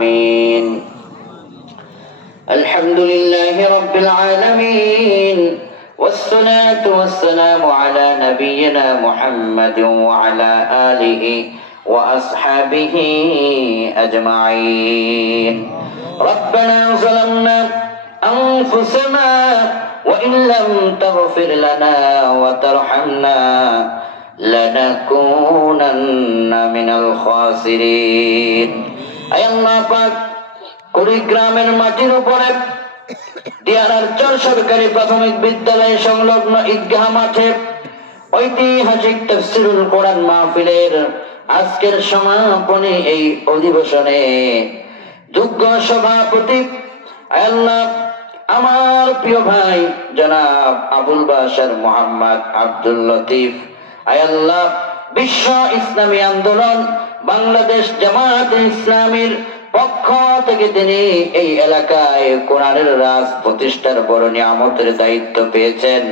آمين. الحمد لله رب العالمين، والصلاة والسلام على نبينا محمد وعلى آله وأصحابه أجمعين. ربنا ظلمنا أنفسنا وإن لم تغفر لنا وترحمنا لنكونن من الخاسرين. أي الله পাক কুড়িগ্রামের মাটির উপরে দিয়ারার চর সরকারি প্রাথমিক বিদ্যালয় সংলগ্ন ঈদগাহ মাঠে ঐতিহাসিক তাফসীরুল কোরআন মাহফিলের আজকের সমাপনী এই অধিবেশনে যোগ্য সভাপতি আল্লাহ আমার প্রিয় ভাই জনাব আবুল বাশার মোহাম্মদ আব্দুল লতিফ, আল্লাহ বিশ্ব ইসলামী আন্দোলন বাংলাদেশ জামায়াতে ইসলামীর পক্ষ থেকে তিনি এই এলাকায় কোরআনের রাজ প্রতিষ্ঠার বড় নিয়ামতের দায়িত্ব পেয়েছেন।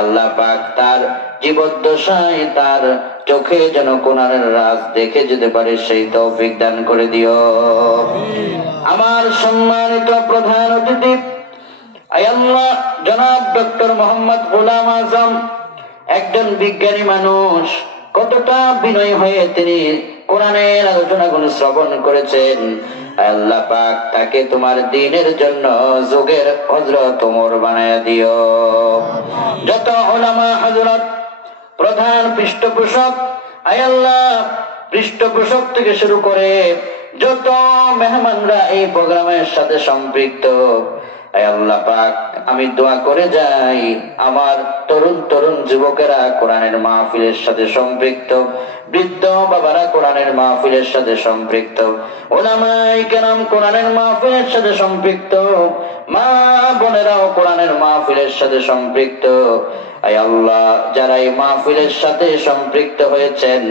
আল্লাহ পাক তার জীবদ্দশায় তার চোখে যেন কোরআনের রাজ দেখে যেতে পারে সেই তৌফিক দান করে দিও। আমার সম্মানিত প্রধান অতিথি আল্লাহ জনাব ডক্টর মোহাম্মদ গোলাম আজম, একজন বিজ্ঞানী মানুষ, কতটা বিনয় হয়ে তিনি কোরআনের আলোচনাগুলো শ্রবণ করেছেন। আল্লাহ পাক তাকে তোমার দ্বীনের জন্য যুগের হযরত ওমর বানায়া দিও। যত উলামা হযরত, প্রধান পৃষ্ঠপোষক, আল্লাহ পৃষ্ঠপোষক থেকে শুরু করে যত মেহমানরা এই প্রোগ্রামের সাথে সম্পৃক্ত, আল্লাহ পাক আমি দোয়া করে যাই আমার তরুণ তরুণ যুবকেরা কোরআনের মাহফিলের সাথে সম্পৃক্ত, বৃদ্ধ বাবারা কোরআনের মাহফিলের সাথে সম্পৃক্ত, উলামায়ে কেরাম কোরআনের মাহফিলের সাথে সম্পৃক্ত, মা বোনেরাও কোরআনের মাহফিলের সাথে সম্পৃক্ত। আল্লাহ যারা এই মাহফিলের সাথে সম্পৃক্ত হয়েছেন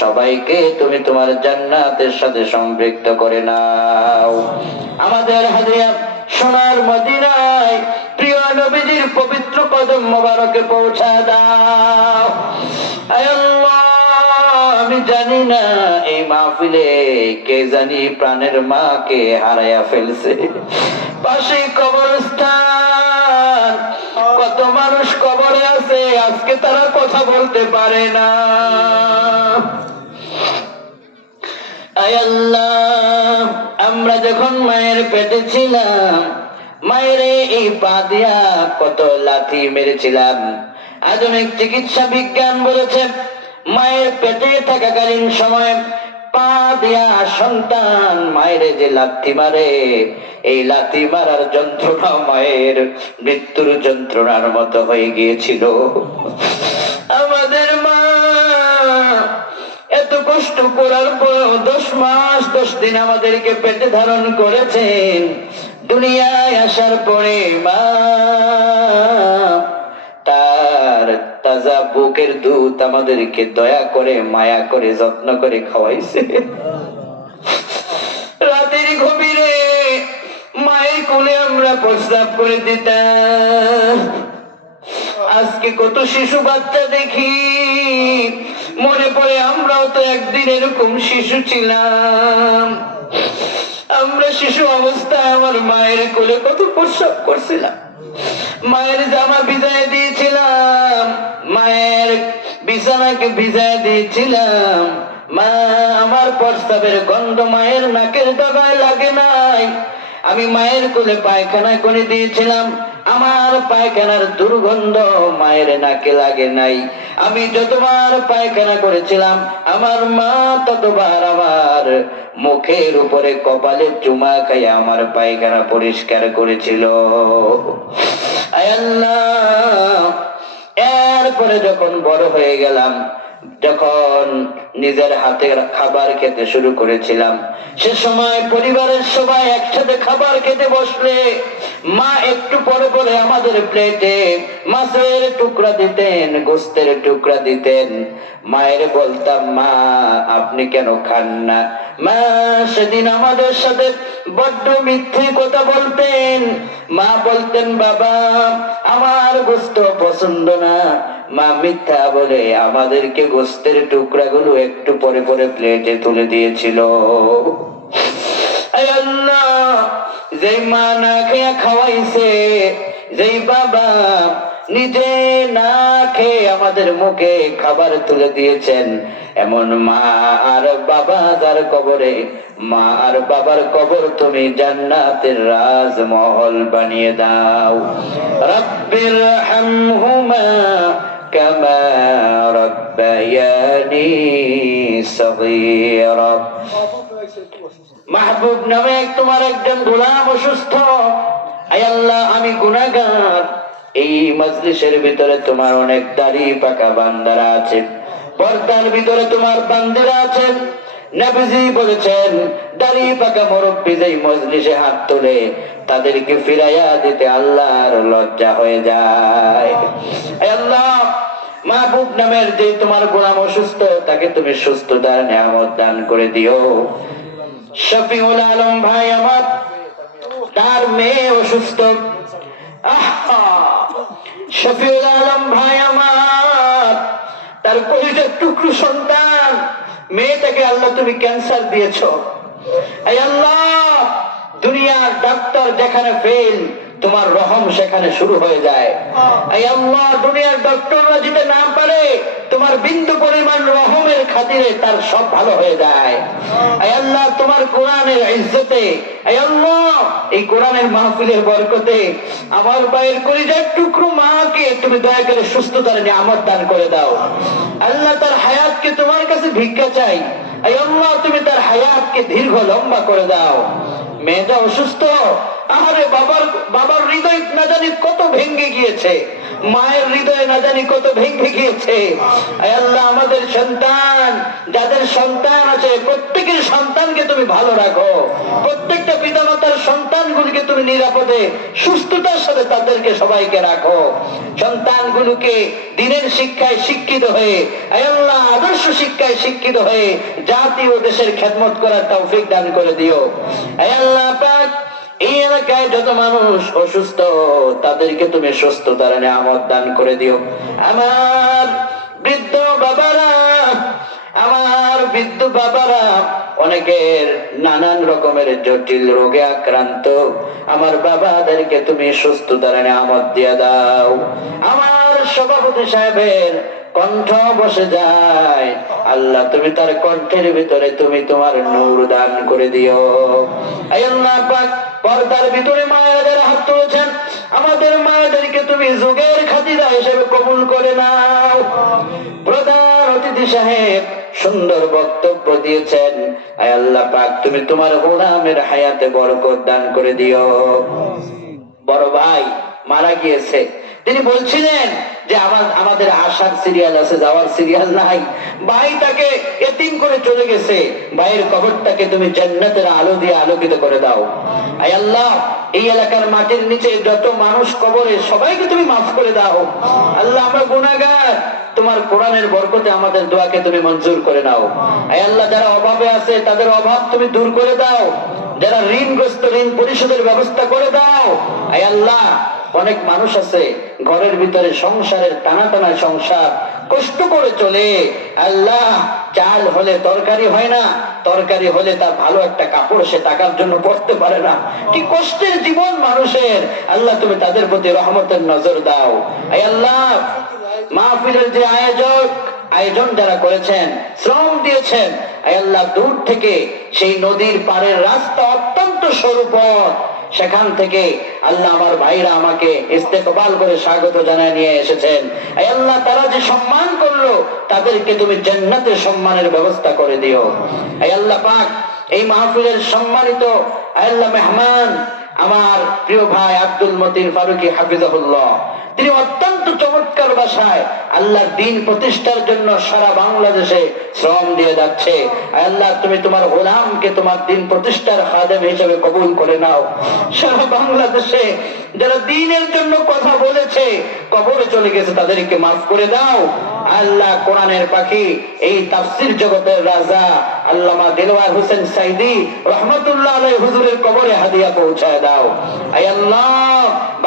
সবাইকে তুমি তোমার জান্নাতের সাথে সম্পৃক্ত করে নাও। আমাদের হাদিয়া সোনার মদিনায় প্রিয় নবীজির পবিত্র কদম মোবারকে পৌঁছা দাও। আল্লাহ আমি জানি না এই মাহফিলে কে জানি প্রাণের মাকে হারাইয়া ফেলছে, পাশে কবরস্থান, কত মানুষ কবরে আছে আজকে তারা কথা বলতে পারে না। আল্লাহ আমরা যখন মায়ের পেটে ছিলাম মায়ের এই পা দিয়া কত লাথি মেরেছিলাম। আধুনিক চিকিৎসা বিজ্ঞান বলেছে মায়ের পেটে থাকাকালীন সময় পা দিয়া সন্তান মায়ের যে লাথি মারে, এই লাথি মারার যন্ত্রণা মায়ের মৃত্যুর যন্ত্রণার মতো হয়ে গিয়েছিল। আমাদের মা এত কষ্ট করার পর 10 মাস 10 দিন আমাদেরকে পেটে ধারণ করেছেন। দুনিয়ায় আসার পরে মা তার তাজা বুকের দুধ আমাদেরকে দয়া করে মায়া করে যত্ন করে খাওয়াইছে। রাতের গভীরে মায়ের কোলে আমরা প্রস্রাব করে দিতাম। আজকে কত শিশু বাচ্চা দেখি, মনে পড়ে আমরাও তো একদিন এরকম শিশু ছিলাম। আমরা শিশু অবস্থায় আমার মায়ের কোলে কত প্রস্রাব করছিলাম, মায়ের জামা ভিজায় দিয়েছিলাম, মায়ের বিছানাকে ভিজায় দিয়েছিলাম। মা আমার প্রস্রাবের গন্ধ মায়ের নাকের ডগায় লাগে নাই। আমি মায়ের কোলে পায়খানা করে দিয়েছিলাম, আমার পায়খানার দুর্গন্ধ মায়ের নাকে লাগে নাই। আমি যতবার পায়খানা করেছিলাম আমার মা ততবার আমার মুখের উপরে কপালে চুমা খাইয়া আমার পায়খানা পরিষ্কার করেছিল। আল্লাহ এরপরে যখন বড় হয়ে গেলাম, যখন নিজের হাতে খাবার খেতে শুরু করেছিলাম, সে সময় পরিবারের সবাই একসাথে খাবার খেতে বসলে মা একটু পরে পরে আমাদের প্লেটে মাছের টুকরা দিতেন, গোস্তের টুকরা দিতেন। মায়ের বলতাম মা আপনি কেন খান না? মা সেদিন আমাদের সাথে বড্ড মিথ্যে কথা বলতেন। মা বলতেন বাবা আমার গোস্ত পছন্দ না। মা মিথ্যা বলে আমাদেরকে গোস্তের টুকরাগুলো একটু পরে পরে প্লেটে তুলে দিয়েছিল। যেই মা না খেয়ে খাওয়াইছে, যেই বাবা নিজে না খেয়ে আমাদের মুখে খাবার তুলে দিয়েছেন, এমন মা আর বাবা যার কবরে, মা আর বাবার কবর তুমি জান্নাতের রাজমহল বানিয়ে দাও। রব্বির হামহুমা কামা রাব্বায়ানি সগীরা। মাহবুব নামে তোমার একজন গোলাম অসুস্থ। আয় আল্লাহ, আমি গুনাহগার। এই মজলিসের ভিতরে তোমার অনেক দাড়ি পাকা বান্দারা আছে, পর্দার ভিতরে তোমার বান্দিরা আছেন। নবীজি বলেছেন, দাড়ি পাকা মুরব্বি যেই মজলিসে হাত তোলে তাদেরকে ফিরাইয়া দিতে আল্লাহর লজ্জা হয়ে যায়। আয় আল্লাহ, মাহবুব নামের যে তোমার গোলাম অসুস্থ, তাকে তুমি সুস্থতার নিয়ামত দান করে দিও। শফিউল আলম ভাই আমার, তার মেয়ে অসুস্থ। শফিউল আলম ভাই আমার, তার কলিজার টুকরো সন্তান, মেয়েটাকে আল্লাহ তুমি ক্যান্সার দিয়েছো। আয় আল্লাহ, দুনিয়ার ডাক্তার যেখানে ফেল, তোমার রহম সেখানে শুরু হয়ে যায়। আয় আল্লাহ, দুনিয়ার ডক্টররা যেতে না পারে, তোমার বিন্দু পরিমাণ রহমের খাতিরে তার সব ভালো হয়ে যায়। আয় আল্লাহ, তোমার কোরআনের ইজ্জতে, আয় আল্লাহ, এই কোরআনের মাহফিলের বরকতে আমার ভাইয়ের কলিজার টুকরো মাকে তুমি দয়া করে সুস্থতার নিয়ামত দান করে দাও। আল্লাহ, তার হায়াতকে তোমার কাছে ভিক্ষা চাই। আয় আল্লাহ, তুমি তার হায়াতকে দীর্ঘ লম্বা করে দাও। মেয়েটা অসুস্থ, আহারে বাবার হৃদয় না জানি কত ভেঙে গিয়েছে, মায়ের হৃদয়ে না জানি কত ভেঙে গিয়েছে। আয় আল্লাহ, আমাদের সন্তান, যাদের সন্তান আছে প্রত্যেকের সন্তানকে তুমি ভালো রাখো। প্রত্যেকটা পিতামাতার সন্তানগুলিকে তুমি নিরাপদে সুস্থতার সাথে তাদেরকে সবাইকে রাখো। সন্তানগুলোকে দিনের শিক্ষায় শিক্ষিত হয়ে, আয় আল্লাহ, আদর্শ শিক্ষায় শিক্ষিত হয়ে জাতি ও দেশের খেদমত করার তৌফিক দান করে দিও। আয় আল্লাহ পাক, এই এলাকায় যত মানুষ অসুস্থ তাদেরকে তুমি সুস্থতার নিয়ামত দান করে দিও। আমার বৃদ্ধ বাবারা, অনেকের নানান রকমের জটিল রোগে আক্রান্ত, আমার বাবাদেরকে তুমি সুস্থতার নিয়ামত দিয়ে দাও। আমার সভাপতি সাহেবের কণ্ঠ বসে যায়, আল্লাহ তুমি তার কণ্ঠের ভিতরে তুমি তোমার নূর দান করে দিও। আল্লাহ পাক, পর্দার ভিতরে মায়েদের হাত তুলেছেন, আমাদের মায়েদেরকে তুমি যুগের খাতিরা হিসেবে কবুল করে নাও। প্রধান অতিথি সাহেব সুন্দর বক্তব্য দিয়েছেন, আয় আল্লাহ পাক তুমি তোমার গোলামের হায়াতে বরকত দান করে দিও। বড় ভাই মারা গিয়েছে, তিনি বলছিলেন যে আমাদের আসার সিরিয়াল আছে, যাওয়ার সিরিয়াল নাই। ভাই তাকে এতিম করে চলে গেছে, ভাইয়ের কবরটাকে তুমি জান্নাতের আলো দিয়ে আলোকিত করে দাও। আয় আল্লাহ, এই এলাকার মাটির নিচে যত মানুষ কবরে সবাইকে তুমি মাফ করে দাও। আল্লাহ, আমরা গুনাহগার, তোমার কোরআনের বরকতে আমাদের দোয়াকে তুমি মঞ্জুর করে নাও। আয় আল্লাহ, যারা অভাবে আছে তাদের অভাব তুমি দূর করে দাও, যারা ঋণগ্রস্ত ঋণ পরিশোধের ব্যবস্থা করে দাও। আয় আল্লাহ, অনেক মানুষ আছে ঘরের ভিতরে সংসারের টানা টানা সংসার কষ্ট করে চলে, আল্লাহ চাল হলে তরকারি হয় না, তরকারি হলে তার ভালো একটা কাপড় সে টাকার জন্য পরতে পারে না, কি কষ্টের জীবন মানুষের। আল্লাহ তুমি তাদের প্রতি রহমতের নজর দাও। আয় আল্লাহ, মাহফিলের যে আয়োজন যারা করেছেন, শ্রম দিয়েছেন, আয় আল্লাহ, দূর থেকে সেই নদীর পাড়ের রাস্তা অত্যন্ত সরু পথ, সেখান থেকে আল্লাহ আমার ভাইরা আমাকে ইস্তেকবাল করে স্বাগত জানায় নিয়ে এসেছেন। আয় আল্লাহ, তারা যে সম্মান করলো তাদেরকে তুমি জান্নাতের সম্মানের ব্যবস্থা করে দিও। আয় আল্লাহ পাক, এই মাহফিলের সম্মানিত আয় আল্লাহ মেহমান আমার প্রিয় ভাই আব্দুল মতিন ফারুকী হাফিজাহুল্লাহ, তিনি অত্যন্ত চমৎকার ভাষায় আল্লাহর দ্বীন প্রতিষ্ঠার জন্য সারা বাংলাদেশে শ্রম দিয়ে যাচ্ছে। আল্লাহ তুমি তোমার গোলামকে তোমার দ্বীন প্রতিষ্ঠার খাদেম হিসেবে কবুল করে নাও। সারা বাংলাদেশে যারা দ্বীনের জন্য কথা বলেছে, কবরে চলে গেছে, তাদেরকে মাফ করে দাও। আল্লাহ, কোরআনের পাখি, এই তাফসীর জগতের রাজা আল্লামা দেলওয়ার হোসেন সাইদি রহমতুল্লাহ আলাইহি হুজুরের কবরে হাদিয়া পৌঁছায় দাও। আয় আল্লাহ,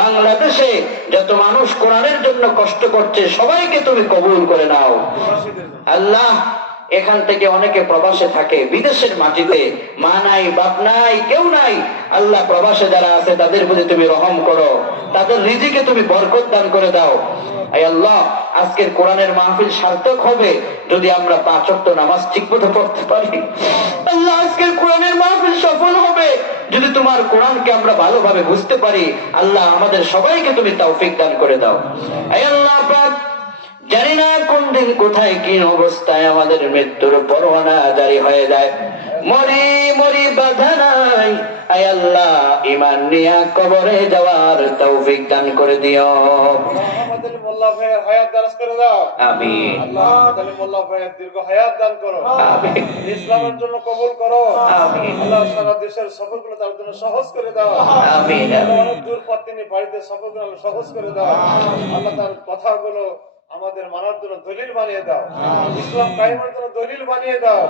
বাংলাদেশে যত মানুষ কোরআনের জন্য কষ্ট করছে সবাইকে তুমি কবুল করে নাও। আল্লাহ, এখান থেকে অনেকে প্রবাসে থাকে, বিদেশের মাটিতে মা নাই, বাপ নাই, কেউ নাই। আল্লাহ, প্রবাসে যারা আছে তাদের প্রতি তুমি রহম করো, তাদের রিজিকে তুমি বরকত দান করে দাও। আয় আল্লাহ, আজকের কোরআনের মাহফিল সার্থক হবে যদি আমরা 5 ওয়াক্ত নামাজ ঠিকমতো পড়তে পারি। আল্লাহ, আজকের কোরআনের মাহফিল সফল হবে যদি তোমার কোরআনকে আমরা ভালোভাবে বুঝতে পারি। আল্লাহ, আমাদের সবাইকে তুমি তৌফিক দান করে দাও। আয় আল্লাহ পাক, জানি না কোন দিন কোথায় কি অবস্থায় আমাদের মৃত্যুর পরোয়ানা জারি হয়ে যায়। মরি মরি বাধা নাই। আয় আল্লাহ, ঈমান নিয়ে কবরে যাওয়ার তৌফিক দান করে দিও। আমাদের মোল্লা ভাইয়ের হায়াত দারাজ করে দাও। আমিন। আল্লাহ তাআলা মোল্লা ভাইয়ের দীর্ঘ হায়াত দান করো। আমিন। ইসলামের জন্য কবুল করো। আমিন। আল্লাহ সারা দেশের সফরগুলো তার জন্য সহজ করে দাও। আমিন। অনেক দূর পথ তিনি বাড়িতে সফরগুলো আল্লাহ সহজ করে দাও। আল্লাহ তার কথাগুলো আমাদের মানার জন্য দলিল বানিয়ে দাও। ইসলাম কায়েমের জন্য দলিল বানিয়ে দাও।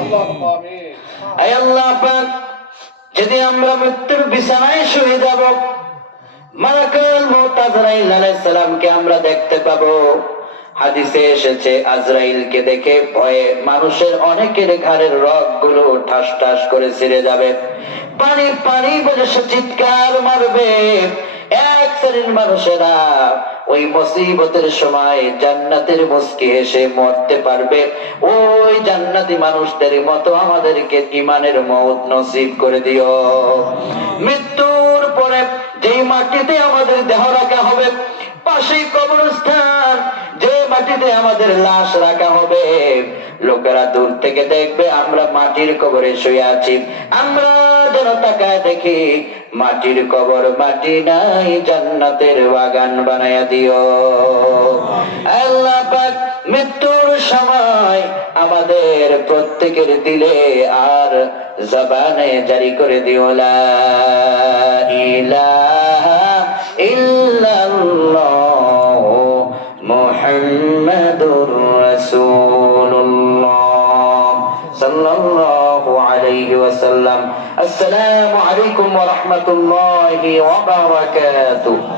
আল্লাহুম্মা আমিন। আয় আল্লাহ পাক, যদি আমরা মৃত্যুর বিছানায় শুয়ে যাব, মালাকুল মউত আজরাইল আলাইহিস সালামকে আমরা দেখতে পাবো। হাদিসে এসেছে, আজরাইলকে দেখে ভয়ে মানুষের অনেকের ঘাড়ের রগগুলো ঠাস ঠাস করে ছিঁড়ে যাবে। পানি পানি বলে সে চিৎকার মারবে। এক শ্রেণীর মানুষেরা ওই মুসিবতের সময় জান্নাতের মুস্কি হেসে মরতে পারবে। ওই জান্নাতি মানুষদের মতো আমাদেরকে ঈমানের মউত নসিব করে দিও। মৃত্যুর পরে যেই মাটিতে আমাদের দেহ রাখা হবে, পাশেই কবরস্থান, যে মাটিতে আমাদের লাশ রাখা হবে, লোকেরা দূর থেকে দেখবে আমরা মাটির কবরে শুয়ে আছি। আমরা যেন তাকায় দেখি মাটির কবর, মাটি নাই, জান্নাতের বাগান বানায়া দিও। আল্লাহ পাক, মৃত্যুর সময় আমাদের প্রত্যেকের দিলে আর জবানে জারি করে দিও, লা ইলাহা ইল্লাল্লাহ মুহাম্মাদুর রাসূলুল্লাহ সাল্লাল্লাহু আলাইহি ওয়াসাল্লাম। আসসালামু আলাইকুম ওয়া রাহমাতুল্লাহি ওয়া বারাকাতুহু।